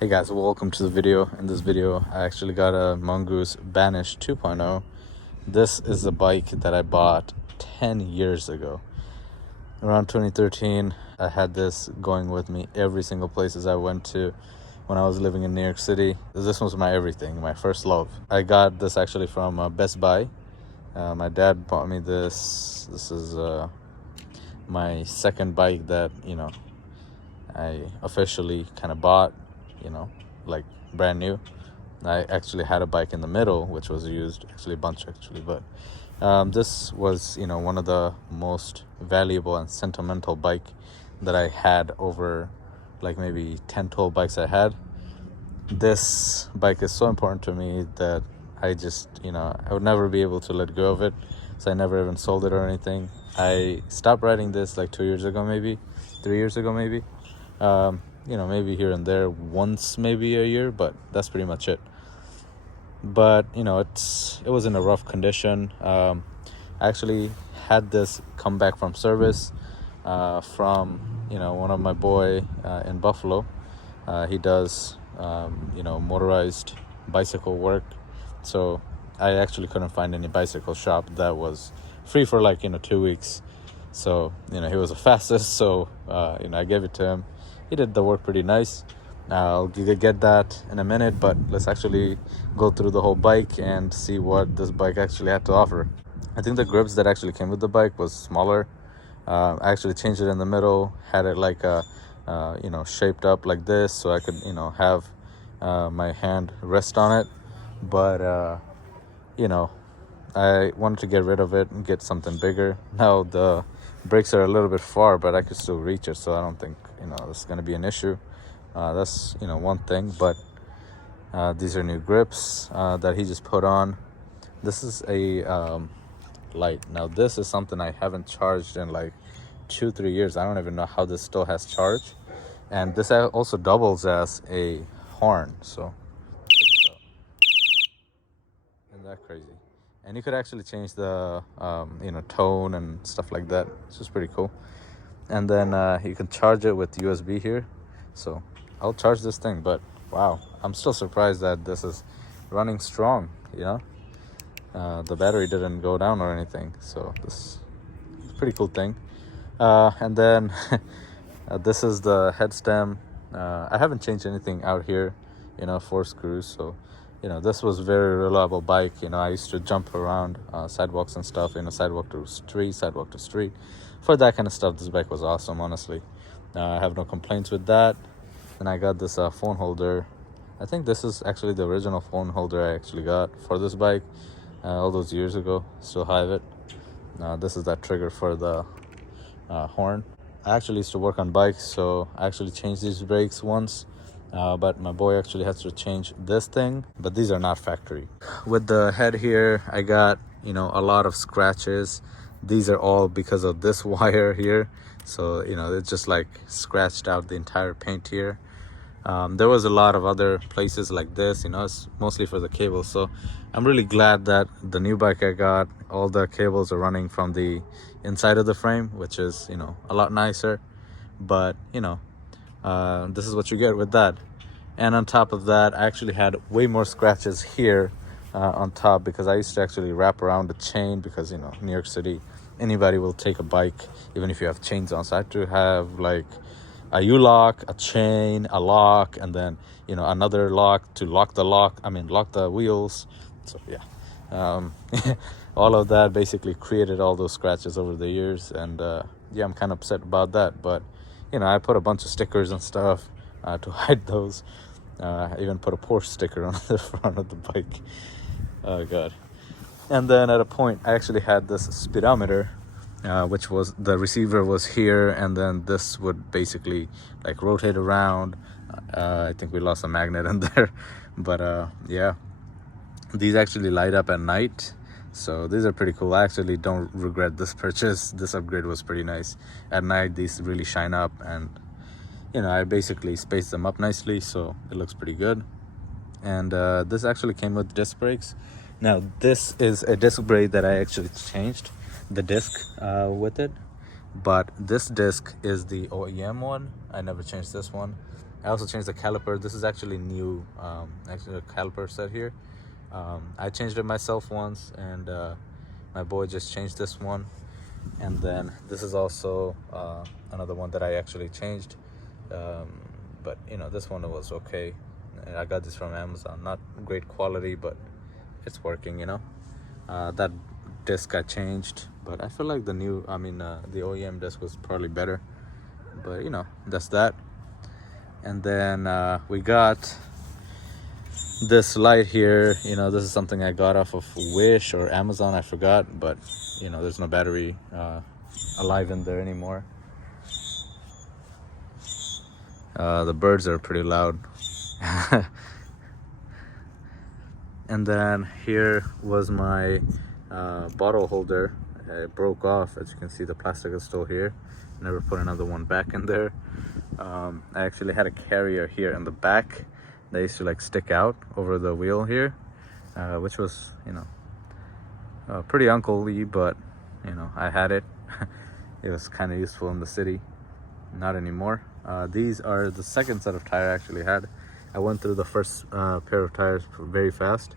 Hey guys, welcome to the video. In this video, I actually got a Mongoose Banish 2.0. This is a bike that I bought 10 years ago. Around 2013, I had this going with me every single places I went to when I was living in New York City. This was my everything, my first love. I got this actually from Best Buy. My dad bought me this. This is my second bike that, I officially kind of bought, like brand new. I actually had a bike in the middle, which was used, actually a bunch actually, but this was, one of the most valuable and sentimental bike that I had over like maybe 10, 12 bikes I had. This bike is so important to me that I just, I would never be able to let go of it. So I never even sold it or anything. I stopped riding this like 2 years ago, maybe 3 years ago, maybe. Maybe here and there once, maybe a year, but that's pretty much it. But it was in a rough condition. I actually had this come back from service from one of my boy in Buffalo. He does motorized bicycle work, so I actually couldn't find any bicycle shop that was free for 2 weeks. So he was the fastest, so I gave it to him. He did the work pretty nice. I'll get that in a minute, but let's actually go through the whole bike and see what this bike actually had to offer. I think the grips that actually came with the bike was smaller. I actually changed it in the middle, had it like shaped up like this, so I could have my hand rest on it. But I wanted to get rid of it and get something bigger. Now the brakes are a little bit far, but I could still reach it, so I don't think it's going to be an issue. That's one thing. But these are new grips that he just put on. This is a light. Now this is something I haven't charged in like 2-3 years. I don't even know how this still has charge. And this also doubles as a horn, so check this out. Isn't that crazy? And you could actually change the tone and stuff like that. It's just pretty cool. And then you can charge it with USB here. So I'll charge this thing, but wow, I'm still surprised that this is running strong. The battery didn't go down or anything, so this is a pretty cool thing. And then this is the head stem. I haven't changed anything out here, 4 screws. So this was very reliable bike. I used to jump around sidewalks and stuff, sidewalk to street. For that kind of stuff, this bike was awesome, honestly. I have no complaints with that. And I got this phone holder. I think this is actually the original phone holder I actually got for this bike all those years ago. Still have it. This is that trigger for the horn. I actually used to work on bikes, so I actually changed these brakes once. But my boy actually has to change this thing, but these are not factory. With the head here, I got a lot of scratches. These are all because of this wire here, so it's just like scratched out the entire paint here. There was a lot of other places like this. It's mostly for the cables. So I'm really glad that the new bike I got, all the cables are running from the inside of the frame, which is a lot nicer. But this is what you get with that. And on top of that, I actually had way more scratches here on top, because I used to actually wrap around the chain, because New York City, anybody will take a bike even if you have chains on. So I had to have like a U-lock, a chain, a lock, and then another lock to lock the wheels. So yeah, all of that basically created all those scratches over the years. And yeah, I'm kind of upset about that, but I put a bunch of stickers and stuff to hide those. I even put a Porsche sticker on the front of the bike. Oh god. And then at a point, I actually had this speedometer, which was, the receiver was here, and then this would basically like rotate around. I think we lost a magnet in there, but yeah, these actually light up at night, so these are pretty cool. I actually don't regret this purchase. This upgrade was pretty nice. At night these really shine up, and I basically spaced them up nicely, so it looks pretty good. And this actually came with disc brakes. Now this is a disc brake that I actually changed the disc with it, but this disc is the OEM one. I never changed this one. I also changed the caliper. This is actually new, actually a caliper set here. I changed it myself once, and my boy just changed this one. And then this is also another one that I actually changed. But this one was okay. And I got this from Amazon. Not great quality, but it's working. That disc I changed, but I feel like the OEM disc was probably better. But that's that. And then we got this light here. This is something I got off of Wish or Amazon, I forgot, but there's no battery alive in there anymore. The birds are pretty loud. And then here was my bottle holder. It broke off. As you can see, the plastic is still here. Never put another one back in there. I actually had a carrier here in the back that used to like stick out over the wheel here, which was pretty uncle-y, but I had it. It was kind of useful in the city. Not anymore. These are the second set of tire I actually had. I went through the first pair of tires very fast.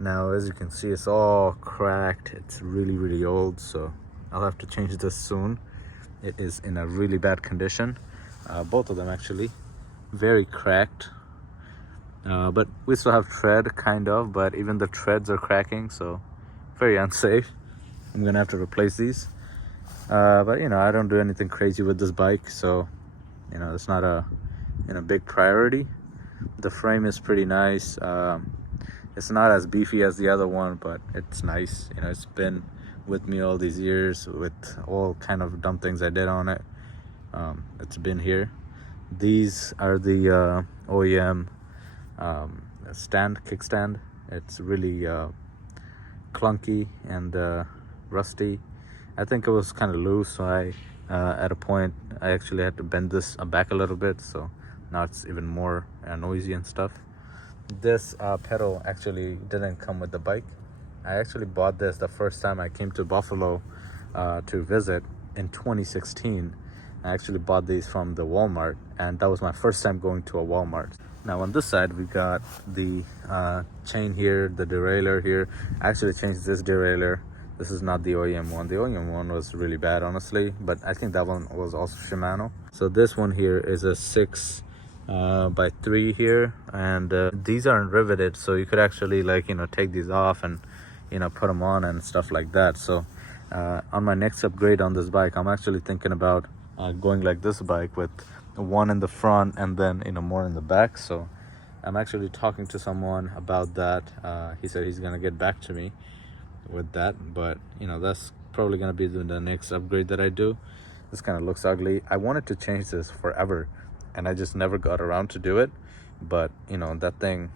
Now, as you can see, it's all cracked. It's really old, so I'll have to change this soon. It is in a really bad condition. Both of them actually very cracked, but we still have tread, kind of, but even the treads are cracking, so very unsafe. I'm gonna have to replace these, but I don't do anything crazy with this bike, so it's not a big priority. The frame is pretty nice. It's not as beefy as the other one, but it's nice. It's been with me all these years with all kind of dumb things I did on it. It's been here. These are the OEM kickstand. It's really clunky and rusty. I think it was kind of loose, so I at a point I actually had to bend this back a little bit, so now it's even more noisy and stuff. This pedal actually didn't come with the bike. I actually bought this the first time I came to Buffalo to visit in 2016. I actually bought these from the Walmart, and that was my first time going to a Walmart. Now on this side we got the chain here, the derailleur here. I actually changed this derailleur. This is not the OEM one. The OEM one was really bad, honestly, but I think that one was also Shimano. So this one here is a 6 by 3 here, and these aren't riveted, so you could actually take these off and put them on and stuff like that. So on my next upgrade on this bike, I'm actually thinking about going like this bike with one in the front and then more in the back. So I'm actually talking to someone about that. He said he's gonna get back to me with that, but that's probably gonna be the next upgrade that I do. This kind of looks ugly. I wanted to change this forever, and I just never got around to do it. But that thing,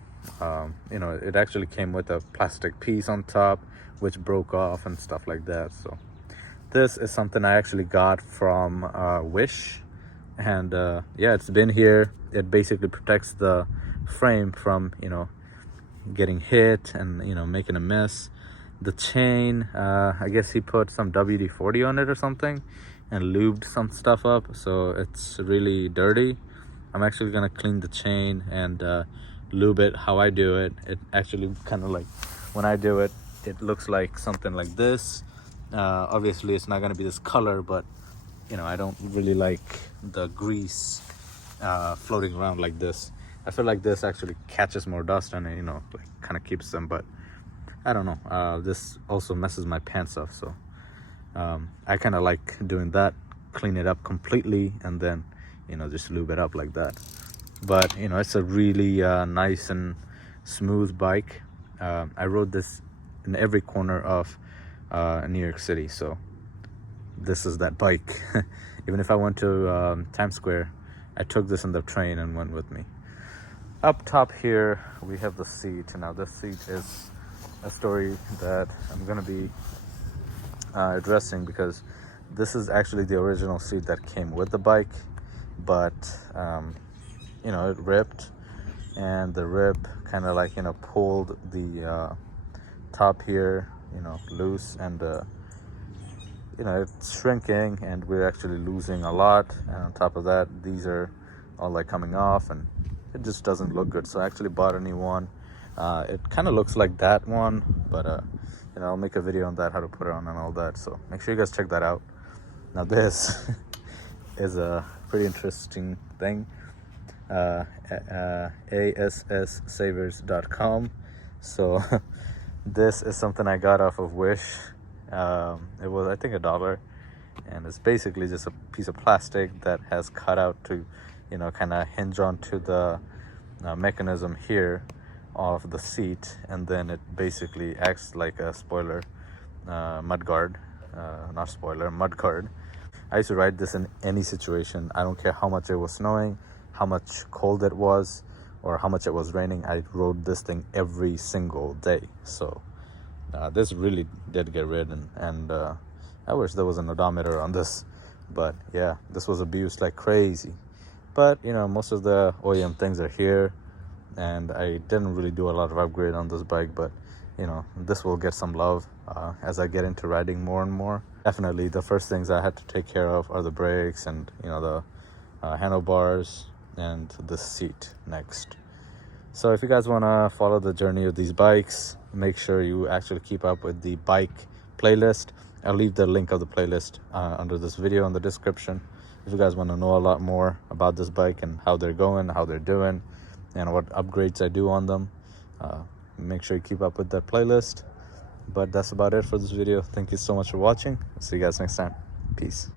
it actually came with a plastic piece on top which broke off and stuff like that. So this is something I actually got from Wish, and yeah, it's been here. It basically protects the frame from getting hit and making a mess. The chain, I guess he put some WD-40 on it or something and lubed some stuff up, so it's really dirty. I'm actually gonna clean the chain and lube it how I do it. It actually kind of like, when I do it, it looks like something like this. Obviously it's not gonna be this color, but I don't really like the grease floating around like this. I feel like this actually catches more dust and kind of keeps them, but I don't know. This also messes my pants off, so I kind of like doing that, clean it up completely, and then just lube it up like that. But it's a really nice and smooth bike. I rode this in every corner of New York City, so this is that bike. Even if I went to Times Square, I took this in the train and went with me. Up top here we have the seat. Now this seat is a story that I'm gonna be addressing, because this is actually the original seat that came with the bike, but it ripped, and the rip kind of pulled the top here loose, and it's shrinking, and we're actually losing a lot. And on top of that, these are all like coming off, and it just doesn't look good. So I actually bought a new one. It kind of looks like that one, but you know, I'll make a video on that, how to put it on and all that. So make sure you guys check that out. Now this is a pretty interesting thing. ASSSavers.com. So this is something I got off of Wish. It was, I think, $1, and it's basically just a piece of plastic that has cut out to, you know, kind of hinge onto the mechanism here of the seat, and then it basically acts like a spoiler, mud guard, not spoiler, mud guard. I used to ride this in any situation. I don't care how much it was snowing, how much cold it was, or how much it was raining. I rode this thing every single day. So this really did get ridden, and I wish there was an odometer on this, but yeah, this was abused like crazy. But you know, most of the OEM things are here, and I didn't really do a lot of upgrade on this bike, but you know, this will get some love as I get into riding more and more. Definitely the first things I had to take care of are the brakes and, you know, the handlebars and the seat next. So if you guys want to follow the journey of these bikes, make sure you actually keep up with the bike playlist. I'll leave the link of the playlist under this video in the description. If you guys want to know a lot more about this bike and how they're going, how they're doing, and what upgrades I do on them, make sure you keep up with that playlist. But that's about it for this video. Thank you so much for watching. See you guys next time. Peace.